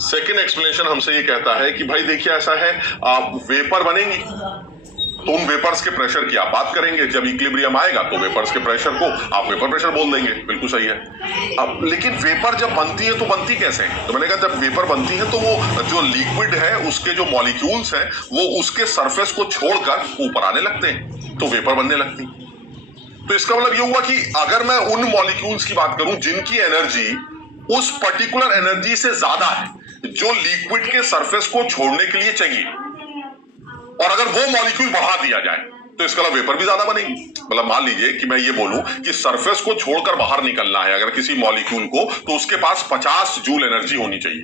Second explanation हमसे ये कहता है कि भाई देखिए ऐसा है, वेपर बनेंगी तो उन वेपर्स के प्रेशर की आप बात करेंगे, जब इक्विलिब्रियम आएगा तो वेपर्स के प्रेशर को आप वेपर प्रेशर बोल देंगे, बिल्कुल सही है। अब लेकिन वेपर जब बनती है तो बनती कैसे है? तो मैंने कहा जब वेपर बनती है तो वो जो लिक्विड है उसके जो मॉलिक्यूल्स हैं वो उसके सरफेस को छोड़कर ऊपर आने लगते हैं तो वेपर बनने लगती। तो इसका मतलब ये हुआ कि अगर मैं उन मॉलिक्यूल्स की बात करूं जिनकी एनर्जी उस पर्टिकुलर एनर्जी से ज्यादा है जो लिक्विड के सरफेस को छोड़ने के लिए चाहिए, और अगर वो मॉलिक्यूल बढ़ा दिया जाए तो इसका मतलब वेपर भी ज्यादा बनेगी। मतलब मान लीजिए कि मैं ये बोलूं कि सरफेस को छोड़कर बाहर निकलना है अगर किसी मॉलिक्यूल को, तो उसके पास 50 जूल एनर्जी होनी चाहिए,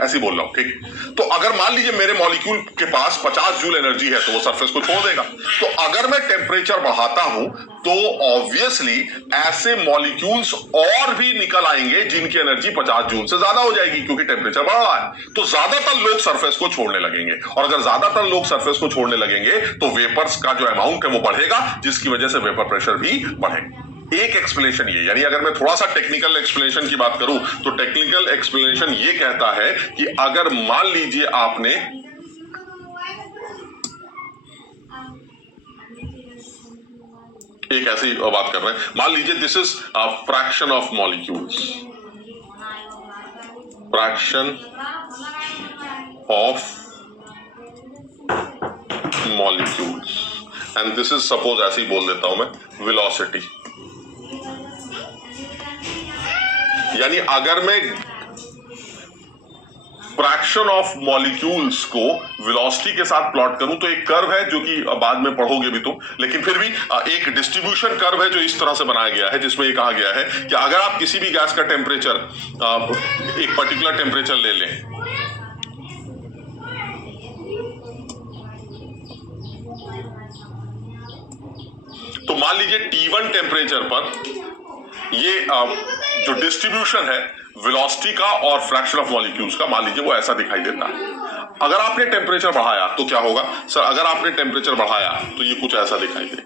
ऐसे बोल रहा हूं, ठीक। तो अगर मान लीजिए मेरे मॉलिक्यूल के पास 50 जूल एनर्जी है तो वो सरफेस को छोड़ देगा। तो अगर मैं टेम्परेचर बढ़ाता हूं तो ऑब्वियसली ऐसे मॉलिक्यूल्स और भी निकल आएंगे जिनकी एनर्जी 50 जूल से ज्यादा हो जाएगी, क्योंकि टेम्परेचर बढ़ रहा है। तो ज्यादातर लोग सरफेस को छोड़ने लगेंगे, और अगर ज्यादातर लोग सरफेस को छोड़ने लगेंगे तो वेपर्स का जो अमाउंट है वो बढ़ेगा, जिसकी वजह से वेपर प्रेशर भी बढ़ेगा। एक एक्सप्लेनेशन ये, यानी अगर मैं थोड़ा सा टेक्निकल एक्सप्लेनेशन की बात करूं तो टेक्निकल एक्सप्लेनेशन ये कहता है कि अगर मान लीजिए आपने एक ऐसी बात कर रहे हैं, मान लीजिए this is fraction of molecules, fraction of molecules, and this is suppose ऐसे ही बोल देता हूं मैं वेलोसिटी। यानी अगर मैं फ्रैक्शन ऑफ मॉलिक्यूल्स को वेलोसिटी के साथ प्लॉट करूं तो एक कर्व है जो कि बाद में पढ़ोगे भी तुम, लेकिन फिर भी एक डिस्ट्रीब्यूशन कर्व है जो इस तरह से बनाया गया है, जिसमें ये कहा गया है कि अगर आप किसी भी गैस का टेम्परेचर एक पर्टिकुलर टेम्परेचर ले लें, तो मान लीजिए T1 टेम्परेचर पर ये जो डिस्ट्रीब्यूशन है वेलोसिटी का और फ्रैक्शन ऑफ मॉलिक्यूल्स का, मान लीजिए वो ऐसा दिखाई देता है। अगर आपने टेम्परेचर बढ़ाया तो क्या होगा सर? अगर आपने टेम्परेचर बढ़ाया तो ये कुछ ऐसा दिखाई दे,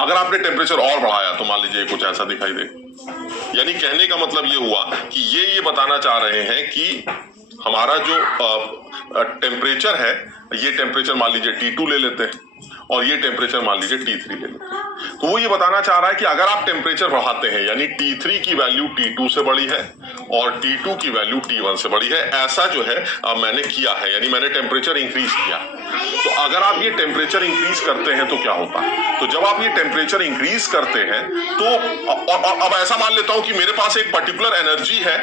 अगर आपने टेम्परेचर और बढ़ाया तो मान लीजिए कुछ ऐसा दिखाई दे। यानी कहने का मतलब ये हुआ कि ये बताना चाह रहे हैं कि हमारा जो टेम्परेचर है, ये टेम्परेचर मान लीजिए T2 ले लेते हैं और ये टेम्परेचर मान लीजिए T3 ले लेते हैं, तो वो ये बताना चाह रहा है कि अगर आप टेम्परेचर बढ़ाते हैं यानी T3 की वैल्यू T2 से बड़ी है और T2 की वैल्यू T1 से बड़ी है, ऐसा जो है मैंने किया है, यानी मैंने टेम्परेचर इंक्रीज किया। तो अगर आप ये टेम्परेचर इंक्रीज करते हैं तो क्या होता है? तो जब आप ये टेम्परेचर इंक्रीज करते हैं तो अब ऐसा मान लेता हूं कि मेरे पास एक पर्टिकुलर एनर्जी है,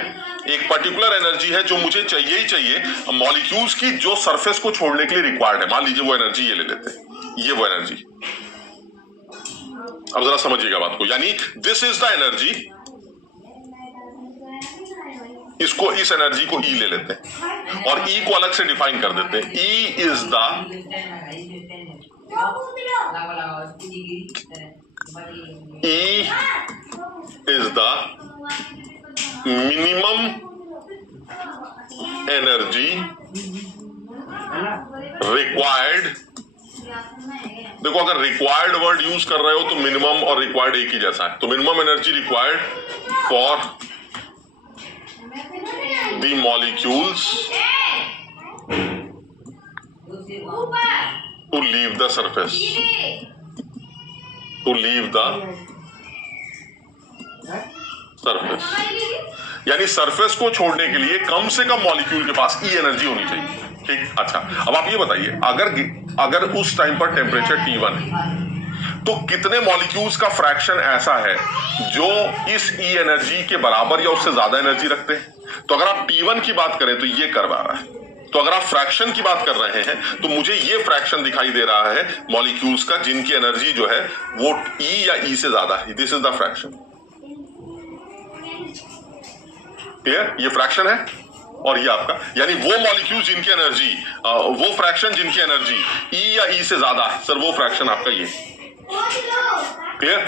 एक पर्टिकुलर एनर्जी है जो मुझे चाहिए ही चाहिए मॉलिक्यूल्स की, जो सरफेस को छोड़ने के लिए रिक्वायर्ड है। मान लीजिए वो एनर्जी ये ले लेते हैं, ये वो एनर्जी। अब जरा समझिएगा बात को, यानी दिस इज द एनर्जी, इसको इस एनर्जी को E ले लेते हैं और E को अलग से डिफाइन कर देते हैं। E is the minimum energy required. देखो अगर रिक्वायर्ड वर्ड यूज कर रहे हो तो मिनिमम और रिक्वायर्ड एक ही जैसा है। तो minimum energy required for the molecules to leave the surface, to leave the surface, यानी सरफेस को छोड़ने के लिए कम से कम मॉलिक्यूल के पास E एनर्जी होनी चाहिए। ठीक, अच्छा अब आप ये बताइए, अगर उस टाइम पर टेम्परेचर T1 है तो कितने मॉलिक्यूल्स का फ्रैक्शन ऐसा है जो इस E एनर्जी के बराबर या उससे ज्यादा एनर्जी रखते हैं? तो अगर आप T1 की बात करें तो ये कर्व आ रहा है, तो अगर आप फ्रैक्शन की बात कर रहे हैं तो मुझे ये फ्रैक्शन दिखाई दे रहा है मॉलिक्यूल्स का जिनकी एनर्जी जो है वो E या E से ज्यादा है। This is the fraction. Clear? ये फ्रैक्शन है और ये आपका, यानी वो मॉलिक्यूल जिनकी एनर्जी, वो फ्रैक्शन जिनकी एनर्जी E या E से ज्यादा है, सर वो फ्रैक्शन आपका ये। क्लियर?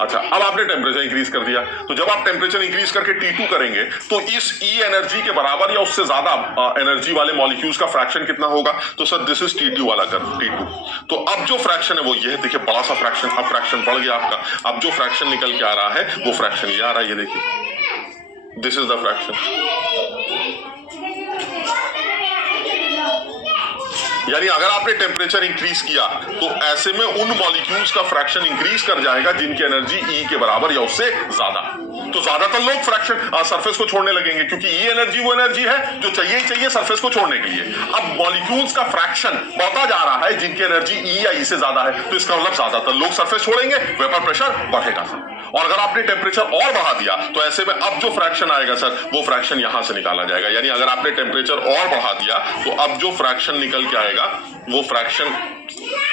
अच्छा, अब आपने टेम्परेचर इंक्रीज कर दिया, तो जब आप टेम्परेचर इंक्रीज करके T2 करेंगे तो इस E एनर्जी के बराबर या उससे ज्यादा एनर्जी वाले मॉलिक्यूल्स का फ्रैक्शन कितना होगा? तो सर दिस इज T2 वाला कर्व, T2। तो अब जो फ्रैक्शन है वो ये है, देखिए बड़ा सा फ्रैक्शन, अब फ्रैक्शन बढ़ गया आपका। अब जो फ्रैक्शन निकल के आ रहा है वो फ्रैक्शन ये आ रहा है, ये देखिए, दिस इज द फ्रैक्शन। यानी अगर आपने टेम्परेचर इंक्रीज किया तो ऐसे में उन मॉलिक्यूल्स का फ्रैक्शन इंक्रीज कर जाएगा जिनकी एनर्जी E के बराबर या उससे ज्यादा। तो ज्यादातर लोग फ्रैक्शन सरफेस को छोड़ने लगेंगे, क्योंकि E एनर्जी वो एनर्जी है जो चाहिए ही चाहिए सरफेस को छोड़ने के लिए। अब मॉलिक्यूल्स का फ्रैक्शन बढ़ता जा रहा है जिनकी एनर्जी E या E से ज्यादा है, तो इसका मतलब ज्यादातर लोग सरफेस छोड़ेंगे, वेपर प्रेशर बढ़ेगा सर। और अगर आपने टेम्परेचर और बढ़ा दिया तो ऐसे में अब जो फ्रैक्शन आएगा सर वो फ्रैक्शन यहां से निकाला जाएगा। यानी अगर आपने टेम्परेचर और बढ़ा दिया तो अब जो फ्रैक्शन निकल के आएगा वो फ्रैक्शन,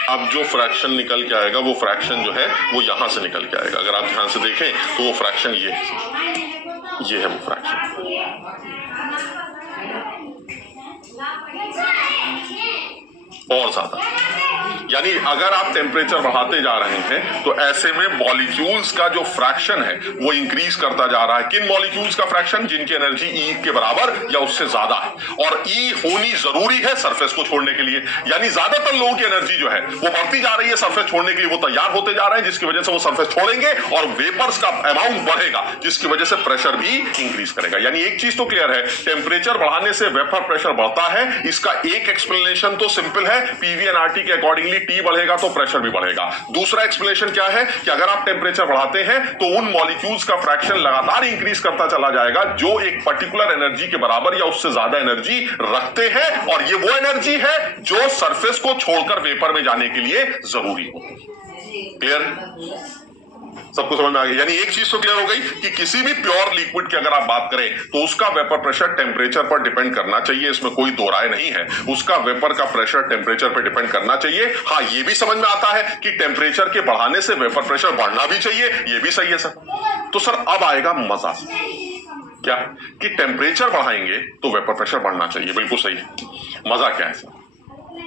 अब जो फ्रैक्शन निकल के आएगा वो फ्रैक्शन जो है वो यहां से निकल के आएगा। अगर आप ध्यान से देखें तो वो फ्रैक्शन ये है वो फ्रैक्शन। और ज्यादा, यानी अगर आप टेम्परेचर बढ़ाते जा रहे हैं तो ऐसे में मॉलिक्यूल्स का जो फ्रैक्शन है वो इंक्रीज करता जा रहा है। किन मॉलिक्यूल्स का फ्रैक्शन? जिनकी एनर्जी E के बराबर या उससे ज्यादा है, और E होनी जरूरी है सरफेस को छोड़ने के लिए। यानी ज्यादातर लोगों की एनर्जी जो है वो बढ़ती जा रही है सरफेस छोड़ने के लिए, वो तैयार होते जा रहे हैं, जिसकी वजह से वो सरफेस छोड़ेंगे और वेपर्स का अमाउंट बढ़ेगा, जिसकी वजह से प्रेशर भी इंक्रीज करेगा। यानी एक चीज तो क्लियर है, टेम्परेचर बढ़ाने से वेपर प्रेशर बढ़ता है। इसका एक एक्सप्लेनेशन तो सिंपल है, PV and RT के अकॉर्डिंगली T बढ़ेगा तो प्रेशर भी बढ़ेगा। दूसरा एक्सप्लेनेशन क्या है कि अगर आप टेम्परेचर बढ़ाते हैं तो उन मॉलिक्यूल्स का फ्रैक्शन लगातार इंक्रीज करता चला जाएगा जो एक पर्टिकुलर एनर्जी के बराबर या उससे ज्यादा एनर्जी रखते हैं, और ये वो एनर्जी है जो सरफेस को छोड़कर वेपर में जाने के लिए जरूरी होती है। क्लियर? सबको समझ में आ गया? यानी एक चीज तो क्लियर हो गई कि किसी भी प्योर लिक्विड की अगर आप बात करें तो उसका वेपर प्रेशर टेम्परेचर पर डिपेंड करना चाहिए, इसमें कोई दो राय नहीं है। उसका वेपर का प्रेशर टेम्परेचर पर डिपेंड करना चाहिए। हाँ, ये भी समझ में आता है कि टेम्परेचर के बढ़ाने से वेपर प्रेशर बढ़ना भी चाहिए, ये भी सही है सर। तो सर अब आएगा मजा, क्या कि टेम्परेचर बढ़ाएंगे तो वेपर प्रेशर बढ़ना चाहिए, बिल्कुल सही है। मजा क्या है सर?